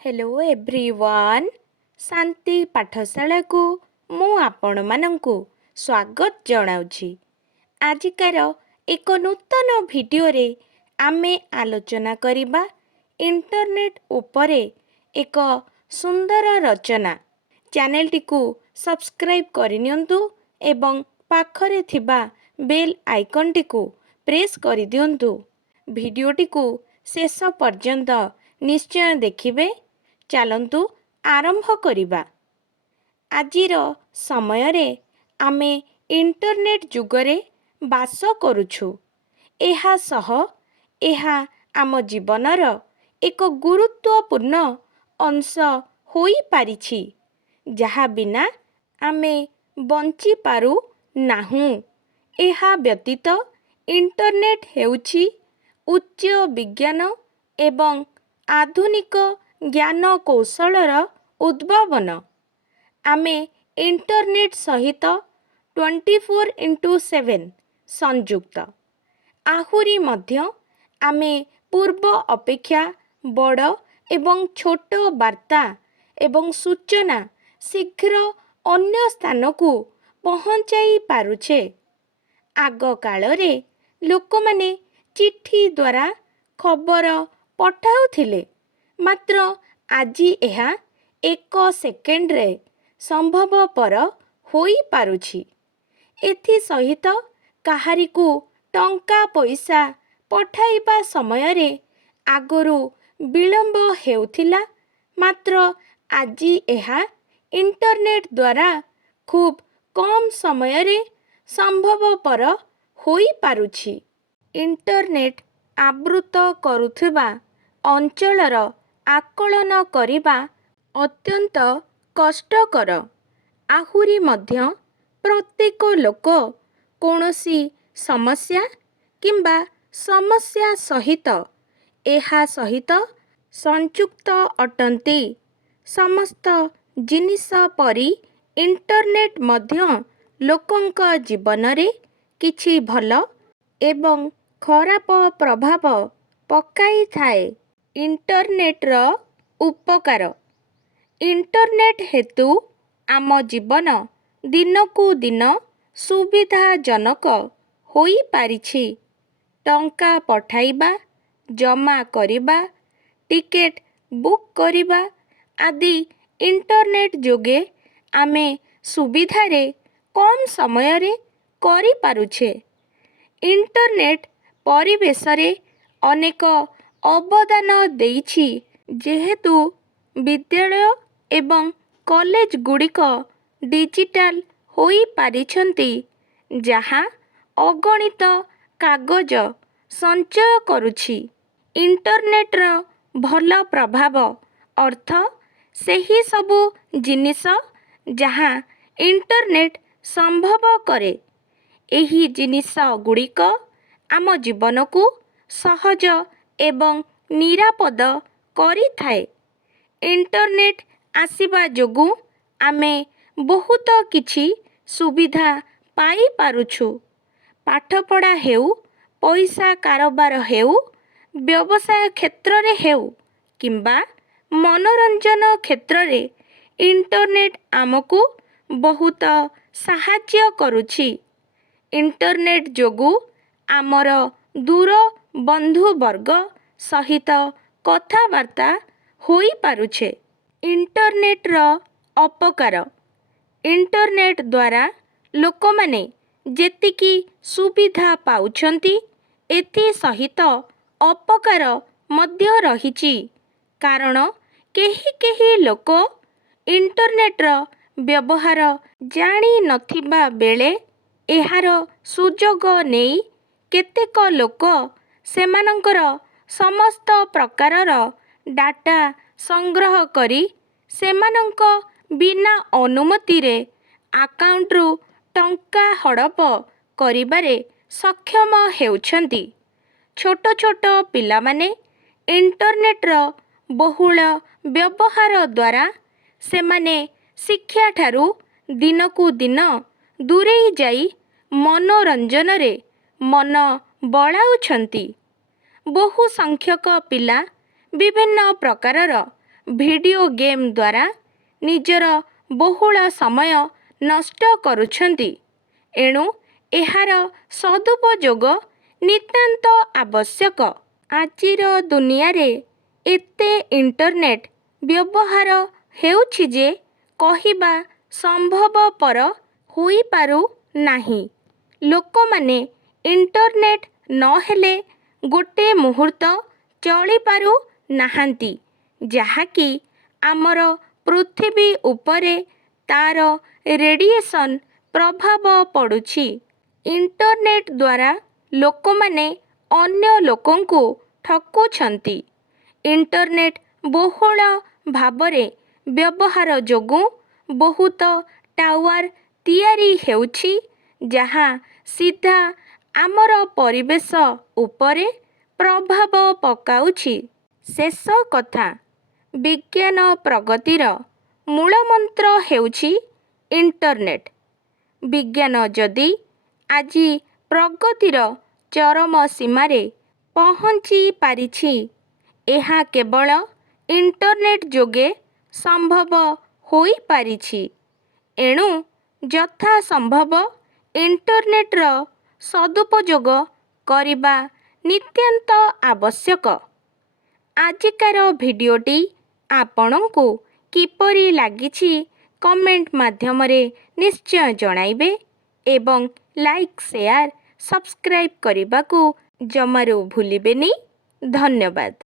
Hello everyone शांति पाठशाला को मु आपण मानंकु स्वागत जनाउछि। आजिकार एक नूतन वीडियो रे आमे आलोचना करिबा इंटरनेट उपरे एक सुंदर रचना। चैनल टिकु सब्सक्राइब करिनियंतु एवं पाखरे थिबा बेल आइकन टिकु प्रेस करि दियंतु। वीडियो टिकु शेष पर्यंत निश्चय देखिबे। चलंतु आरंभ करिबा। आजिर समय रे आमे इंटरनेट जुगरे बास करुछु। एहा सह एहा आम जीवनर एक गुरुत्वपूर्ण अंश होई पारिछि, जहा बिना आमे बंची पारु नाहु। एहा व्यतीत इंटरनेट हेउछि उच्च विज्ञान एवं आधुनिक ज्ञान कौशलर उद्भावन। आमे इंटरनेट सहित 24x7 संयुक्त। आहुरी मध्य आमे पूर्व अपेक्षा बड़ एवं छोट वार्ता एवं सूचना शीघ्र अन्य स्थान को पहुँचाई पारुछे। आग कालरे लोकमाने चिट्ठी द्वारा खबर पठाउथिले, मात्र आजी एहा एक सेकेंड रे संभवपर होई पारुछि। एथि सहित काहारी को टंका पैसा पठाइबा समय रे आगरु विलंब हेउथिला, मात्र आजी एहा इंटरनेट द्वारा खूब कम समय रे संभवपर होई पारुछि। इंटरनेट आवृत करुथिबा अंचलर आकलन करिबा अत्यंत कष्टकर। आहुरी मध्य प्रत्येक लोक कोनोसी समस्या किंबा समस्या सहित एहा सहित संयुक्त अटंती। समस्त जिनिस परी इंटरनेट मध्य लोकंक जीवन रे किछि भल एवं खराब प्रभाव पकाई थाए। इंटरनेट रो उपकार। इंटरनेट हेतु आम जीवन दिनकू दिन सुविधाजनक होई पारिछि। टंका पठाइबा, जमा करिबा, टिकेट बुक करिबा आदि इंटरनेट जोगे आमे सुविधारे कम समय रे करि पारुछे। इंटरनेट परिवेश रे अनेक अवदान देइछि, जेहेतु विद्यालय एवं कॉलेज गुड़िक डिजिटल होई पारिछन्ति, जहा अगणित कागज संचय करुछि। इंटरनेट रो भल प्रभाव अर्थ सेही सबु जिनिस जहा इंटरनेट संभव करे। एही जिनिस गुड़िक आम जीवन को सहज एवं निरापद करि थाए। इंटरनेट आसीबा जोगु आमे बहुत किछि सुविधा पाई पारुछु। पाठपढ़ा हेउ, पैसा कारोबार हेउ, व्यवसाय क्षेत्र रे हेउ किंबा मनोरंजन क्षेत्र रे इंटरनेट आमको बहुत साहाय्य करुछि। इंटरनेट जोगु आमर दूर बंधु वर्ग सहित कथावार्ता होई पारुछे। इंटरनेट रो अपकार। इंटरनेट द्वारा लोकमाने जेतिकी सुविधा पाउछन्ति, एथि सहित अपकार मध्य रहिछि। कारण केही केही लोक इंटरनेट रो व्यवहार जानी नथिबा बेले एहार सुजोग नेई केतेक लोक सेमानंकर समस्त प्रकारर डाटा संग्रह करी सेमानंक बिना अनुमति रे अकाउंट रु टंका हड़प करिबारे सक्षम हेउछन्ति। छोट छोट पिलामाने इंटरनेट रो बहुल व्यवहार द्वारा सेमाने शिक्षा ठारू दिनकू दिन दूरेई जाई मनोरंजन रे मन बळाउछन्ति। बहु संख्यक पिला विभिन्न प्रकारर ଭିଡ଼ିଓ ଗେମ୍ ଦ୍ୱାରା ନିଜର ବହୁଳ ସମୟ ନଷ୍ଟ କରୁଛନ୍ତି। ଏଣୁ ଏହାର ସଦୁପଯୋଗ ନିତାନ୍ତ ଆବଶ୍ୟକ। ଆଜିର ଦୁନିଆରେ ଏତେ ଇଣ୍ଟରନେଟ୍ ବ୍ୟବହାର ହେଉଛି ଯେ କହିବା ସମ୍ଭବପର ହୋଇପାରୁ ନାହିଁ। ଲୋକମାନେ ଇଣ୍ଟରନେଟ୍ ନହେଲେ ଗୋଟେ ମୁହୂର୍ତ୍ତ ଚଳିପାରୁ ନାହାନ୍ତି, ଯାହାକି ଆମର ପୃଥିବୀ ଉପରେ ତା'ର ରେଡ଼ିଏସନ୍ ପ୍ରଭାବ ପଡ଼ୁଛି। ଇଣ୍ଟରନେଟ୍ ଦ୍ୱାରା ଲୋକମାନେ ଅନ୍ୟ ଲୋକଙ୍କୁ ଠକୁଛନ୍ତି। ଇଣ୍ଟରନେଟ୍ ବହୁଳ ଭାବରେ ବ୍ୟବହାର ଯୋଗୁଁ ବହୁତ ଟାୱାର ତିଆରି ହେଉଛି, ଯାହା ସିଧା ଆମର ପରିବେଶ ଉପରେ ପ୍ରଭାବ ପକାଉଛି। ଶେଷ କଥା, ବିଜ୍ଞାନ ପ୍ରଗତିର ମୂଳମନ୍ତ୍ର ହେଉଛି ଇଣ୍ଟରନେଟ୍। ବିଜ୍ଞାନ ଯଦି ଆଜି ପ୍ରଗତିର ଚରମ ସୀମାରେ ପହଞ୍ଚି ପାରିଛି, ଏହା କେବଳ ଇଣ୍ଟରନେଟ୍ ଯୋଗେ ସମ୍ଭବ ହୋଇପାରିଛି। ଏଣୁ ଯଥାସମ୍ଭବ ଇଣ୍ଟରନେଟ୍ର ସଦୁପଯୋଗ କରିବା ନିତାନ୍ତ ଆବଶ୍ୟକ। ଆଜିକାର ଭିଡ଼ିଓଟି ଆପଣଙ୍କୁ କିପରି ଲାଗିଛି କମେଣ୍ଟ ମାଧ୍ୟମରେ ନିଶ୍ଚୟ ଜଣାଇବେ ଏବଂ ଲାଇକ୍, ସେୟାର, ସବସ୍କ୍ରାଇବ୍ କରିବାକୁ ଜମାରୁ ଭୁଲିବେନି। ଧନ୍ୟବାଦ।